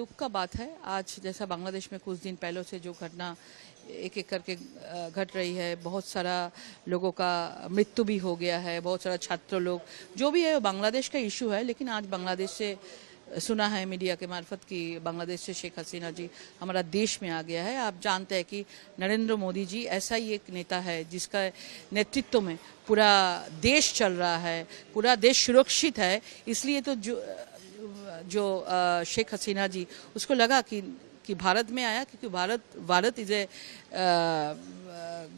दुख का बात है। आज जैसा बांग्लादेश में कुछ दिन पहले से जो घटना एक एक करके घट रही है, बहुत सारा लोगों का मृत्यु भी हो गया है, बहुत सारा छात्र लोग जो भी है वो बांग्लादेश का इशू है। लेकिन आज बांग्लादेश से सुना है मीडिया के मार्फत कि बांग्लादेश से शेख हसीना जी हमारा देश में आ गया है। आप जानते हैं कि नरेंद्र मोदी जी ऐसा ही एक नेता है जिसका नेतृत्व में पूरा देश चल रहा है, पूरा देश सुरक्षित है। इसलिए तो जो शेख हसीना जी उसको लगा कि भारत में आया, क्योंकि भारत इज ए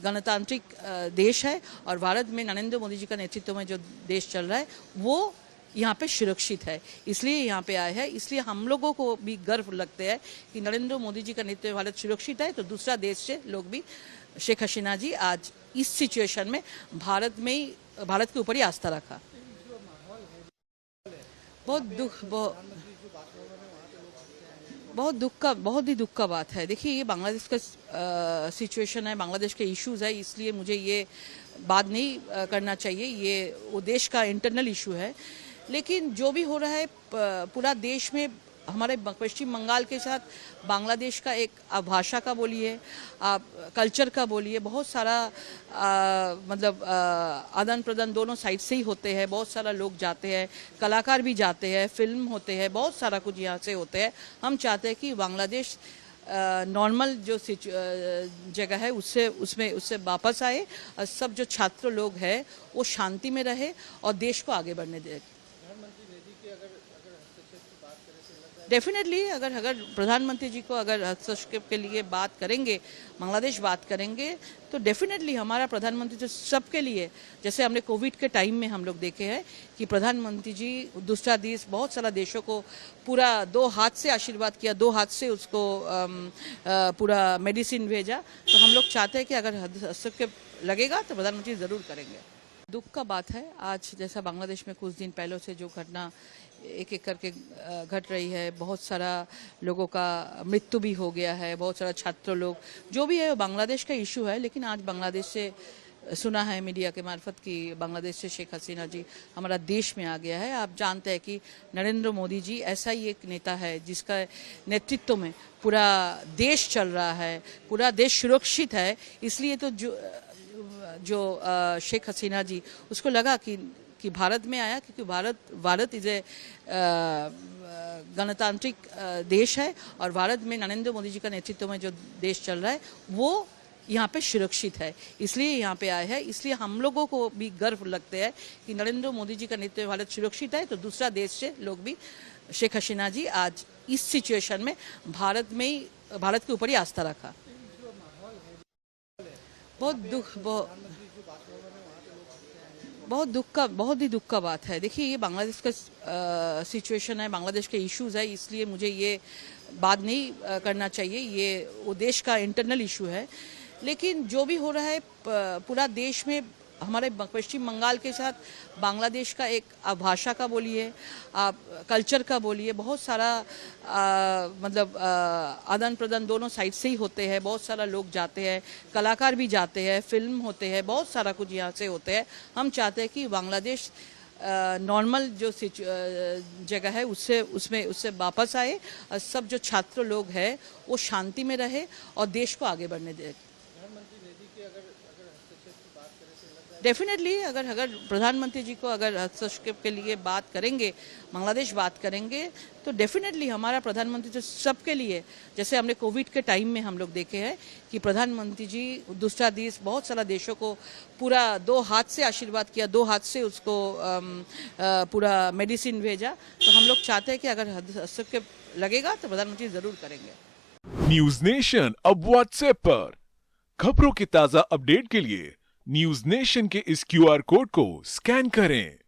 गणतांत्रिक देश है और भारत में नरेंद्र मोदी जी का नेतृत्व में जो देश चल रहा है वो यहाँ पे सुरक्षित है, इसलिए यहाँ पे आए हैं। इसलिए हम लोगों को भी गर्व लगते हैं कि नरेंद्र मोदी जी का नेतृत्व में भारत सुरक्षित है, तो दूसरा देश से लोग भी शेख हसीना जी आज इस सिचुएशन में भारत के ऊपर ही आस्था रखा। बहुत ही दुख का बात है। देखिए, ये बांग्लादेश का सिचुएशन है, बांग्लादेश के इश्यूज है, इसलिए मुझे ये बात नहीं करना चाहिए। ये वो देश का इंटरनल इशू है। लेकिन जो भी हो रहा है पूरा देश में, हमारे पश्चिम बंगाल के साथ बांग्लादेश का एक भाषा का बोलिए, आप कल्चर का बोलिए, बहुत सारा मतलब आदान प्रदान दोनों साइड से ही होते हैं। बहुत सारा लोग जाते हैं, कलाकार भी जाते हैं, फिल्म होते हैं, बहुत सारा कुछ यहाँ से होते हैं। हम चाहते हैं कि बांग्लादेश नॉर्मल जो जगह है उससे वापस आए और सब जो छात्र लोग हैं वो शांति में रहे और देश को आगे बढ़ने दे। डेफिनेटली अगर प्रधानमंत्री जी को अगर हस्तक्षेप के लिए बात करेंगे, बांग्लादेश बात करेंगे, तो डेफिनेटली हमारा प्रधानमंत्री तो सबके लिए, जैसे हमने कोविड के टाइम में हम लोग देखे हैं कि प्रधानमंत्री जी दूसरा देश, बहुत सारा देशों को पूरा 2 हाथ से आशीर्वाद किया, 2 हाथ से उसको पूरा मेडिसिन भेजा। तो हम लोग चाहते हैं कि अगर हस्तक्षेप लगेगा तो प्रधानमंत्री ज़रूर करेंगे। दुख का बात है। आज जैसा बांग्लादेश में कुछ दिन पहले से जो घटना एक एक करके घट रही है, बहुत सारा लोगों का मृत्यु भी हो गया है, बहुत सारा छात्र लोग जो भी है वो बांग्लादेश का इशू है। लेकिन आज बांग्लादेश से सुना है मीडिया के मार्फत कि बांग्लादेश से शेख हसीना जी हमारा देश में आ गया है। आप जानते हैं कि नरेंद्र मोदी जी ऐसा ही एक नेता है जिसका नेतृत्व में पूरा देश चल रहा है, पूरा देश सुरक्षित है। इसलिए तो जो शेख हसीना जी उसको लगा कि भारत में आया, क्योंकि भारत इज ए गणतांत्रिक देश है और भारत में नरेंद्र मोदी जी का नेतृत्व में जो देश चल रहा है वो यहाँ पे सुरक्षित है, इसलिए यहाँ पे आए हैं। इसलिए हम लोगों को भी गर्व लगते हैं कि नरेंद्र मोदी जी का नेतृत्व में भारत सुरक्षित है, तो दूसरा देश से लोग भी शेख हसीना जी आज इस सिचुएशन में भारत के ऊपर ही आस्था रखा। बहुत ही दुख का बात है। देखिए, ये बांग्लादेश का सिचुएशन है, बांग्लादेश के इश्यूज है, इसलिए मुझे ये बात नहीं करना चाहिए। ये वो देश का इंटरनल इशू है। लेकिन जो भी हो रहा है पूरा देश में, हमारे पश्चिम बंगाल के साथ बांग्लादेश का एक भाषा का बोलिए, आप कल्चर का बोलिए, बहुत सारा मतलब आदान प्रदान दोनों साइड से ही होते हैं। बहुत सारा लोग जाते हैं, कलाकार भी जाते हैं, फिल्म होते हैं, बहुत सारा कुछ यहाँ से होते हैं। हम चाहते हैं कि बांग्लादेश नॉर्मल जो जगह है उससे वापस आए और सब जो छात्र लोग हैं वो शांति में रहे और देश को आगे बढ़ने दे। डेफिनेटली अगर प्रधानमंत्री जी को अगर हस्तक्षेप के लिए बात करेंगे, बांग्लादेश बात करेंगे, तो डेफिनेटली हमारा प्रधानमंत्री तो सबके लिए, जैसे हमने कोविड के टाइम में हम लोग देखे हैं कि प्रधानमंत्री जी दूसरा देश, बहुत सारा देशों को पूरा 2 हाथ से आशीर्वाद किया, 2 हाथ से उसको पूरा मेडिसिन भेजा। तो हम लोग चाहते हैं कि अगर हस्तक्षेप लगेगा तो प्रधानमंत्री ज़रूर करेंगे। न्यूज नेशन अब व्हाट्सएप पर खबरों की ताज़ा अपडेट के लिए न्यूज नेशन के इस QR कोड को स्कैन करें।